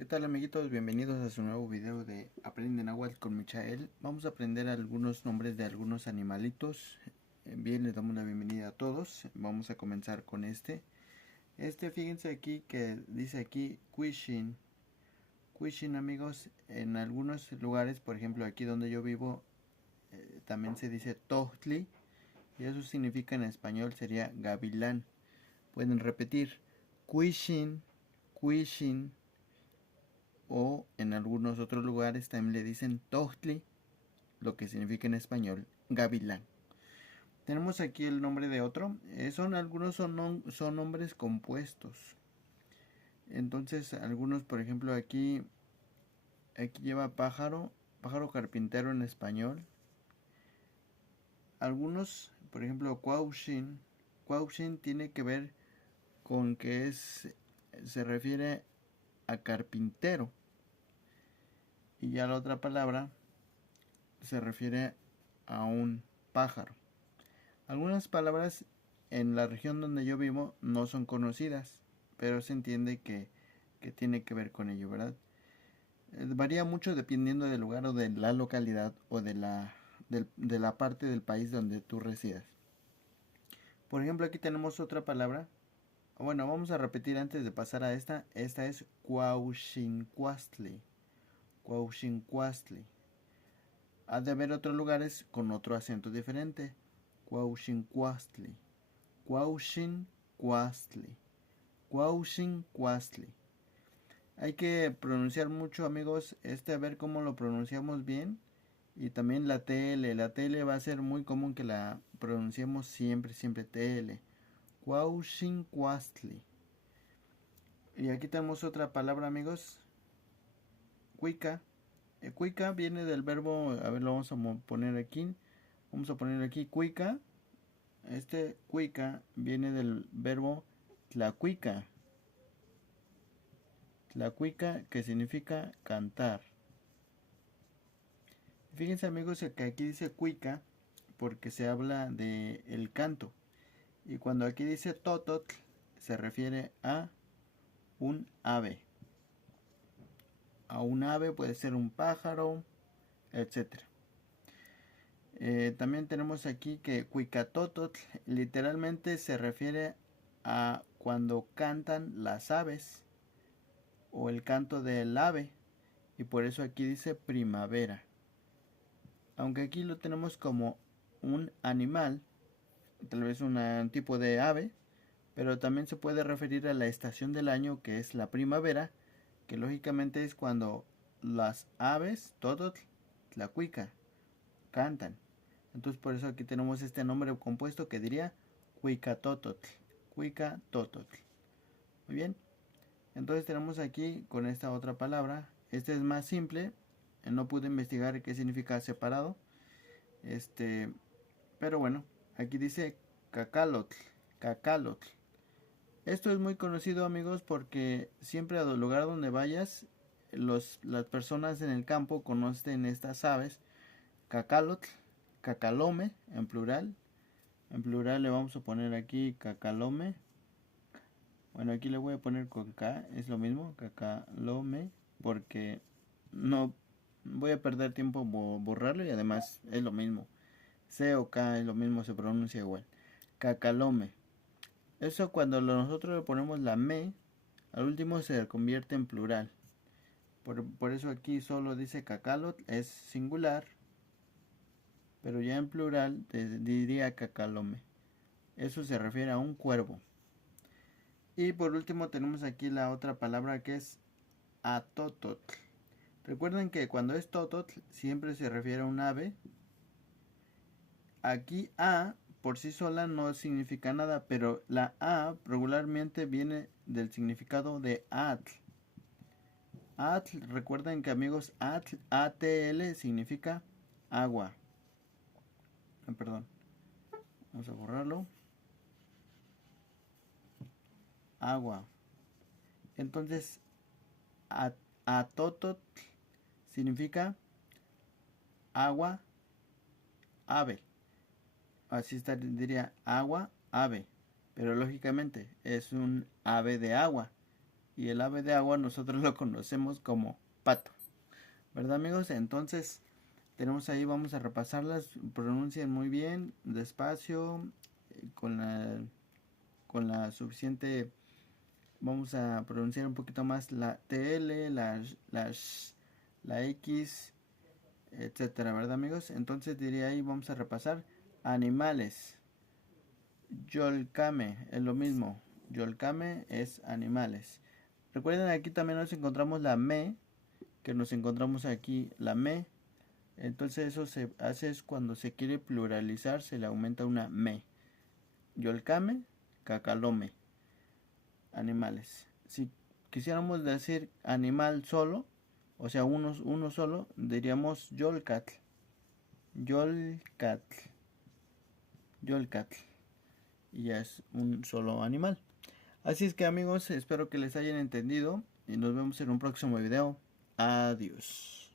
¿Qué tal, amiguitos? Bienvenidos a su nuevo video de Aprende Náhuatl con Michael. Vamos a aprender algunos nombres de algunos animalitos. Bien, les damos la bienvenida a todos. Vamos a comenzar con este. Fíjense aquí que dice aquí Quishin. Quishin, amigos, en algunos lugares, por ejemplo aquí donde yo vivo, también se dice Tohtli. Y eso significa en español sería gavilán. Pueden repetir Quishin, Quishin. O en algunos otros lugares también le dicen Tohtli, lo que significa en español gavilán. Tenemos aquí el nombre de otro. Algunos son nombres compuestos. Entonces algunos, por ejemplo, aquí lleva pájaro, pájaro carpintero en español. Algunos, por ejemplo, Quaushin. Quaushin tiene que ver con que se refiere a carpintero. Y ya la otra palabra se refiere a un pájaro. Algunas palabras en la región donde yo vivo no son conocidas, pero se entiende que tiene que ver con ello, ¿verdad? Varía mucho dependiendo del lugar o de la localidad o de la parte del país donde tú residas. Por ejemplo, aquí tenemos otra palabra. Bueno, vamos a repetir antes de pasar a esta. Esta es Cuauxincuastli. Cuauxincuastli. Ha de haber otros lugares con otro acento diferente. Cuauxincuastli. Cuauxincuastli. Cuauxincuastli. Hay que pronunciar mucho, amigos, a ver cómo lo pronunciamos bien. Y también la TL. La TL va a ser muy común que la pronunciemos siempre, siempre TL. Cuauxincuastli. Y aquí tenemos otra palabra, amigos. Cuica. Cuica viene del verbo, a ver, lo vamos a poner aquí. Vamos a poner aquí cuica. Cuica viene del verbo tlacuica. Tlacuica, que significa cantar. Fíjense, amigos, que aquí dice cuica porque se habla de el canto. Y cuando aquí dice tototl se refiere a un ave. A un ave puede ser un pájaro, etcétera. También tenemos aquí que cuicatototl literalmente se refiere a cuando cantan las aves o el canto del ave, y por eso aquí dice primavera. Aunque aquí lo tenemos como un animal, tal vez un tipo de ave, pero también se puede referir a la estación del año, que es la primavera, que lógicamente es cuando las aves, tototl, tlacuica, cantan. Entonces por eso aquí tenemos este nombre compuesto que diría cuicatototl. Cuicatototl. Muy bien. Entonces tenemos aquí con esta otra palabra. Este es más simple. No pude investigar qué significa separado. Pero bueno, aquí dice cacalotl. Cacalotl. Esto es muy conocido, amigos, porque siempre al lugar donde vayas, las personas en el campo conocen estas aves. Cacalotl, cacalome en plural. En plural le vamos a poner aquí cacalome. Bueno, aquí le voy a poner con K, es lo mismo, cacalome, porque no voy a perder tiempo borrarlo y además es lo mismo. C o K es lo mismo, se pronuncia igual. Cacalome. Eso cuando nosotros le ponemos la me, al último se convierte en plural. Por eso aquí solo dice cacalot, es singular, pero ya en plural diría cacalome. Eso se refiere a un cuervo. Y por último tenemos aquí la otra palabra que es atototl. Recuerden que cuando es tototl siempre se refiere a un ave. Aquí a por sí sola no significa nada, pero la a regularmente viene del significado de atl. Atl, recuerden que, amigos, atl, ATL significa agua. Perdón, vamos a borrarlo. Agua. Entonces, atototl significa agua, ave. Así diría agua, ave. Pero lógicamente es un ave de agua. y el ave de agua nosotros lo conocemos como pato, ¿verdad amigos? Entonces tenemos ahí, vamos a repasarlas, pronuncien muy bien, despacio, con la suficiente, vamos a pronunciar un poquito más la TL, la sh, la X, etcétera, ¿verdad amigos? Entonces diría ahí, vamos a repasar animales. Yolcame es lo mismo. Yolcame es animales. Recuerden, aquí también nos encontramos la me, que nos encontramos aquí la me. Entonces eso se hace es cuando se quiere pluralizar, se le aumenta una me. Yolcame, cacalome. Animales. Si quisiéramos decir animal solo, o sea, uno solo, diríamos yolcatl. Yolcatl. Yolcatl. Y ya es un solo animal. Así es que amigos, espero que les hayan entendido y nos vemos en un próximo video. Adiós.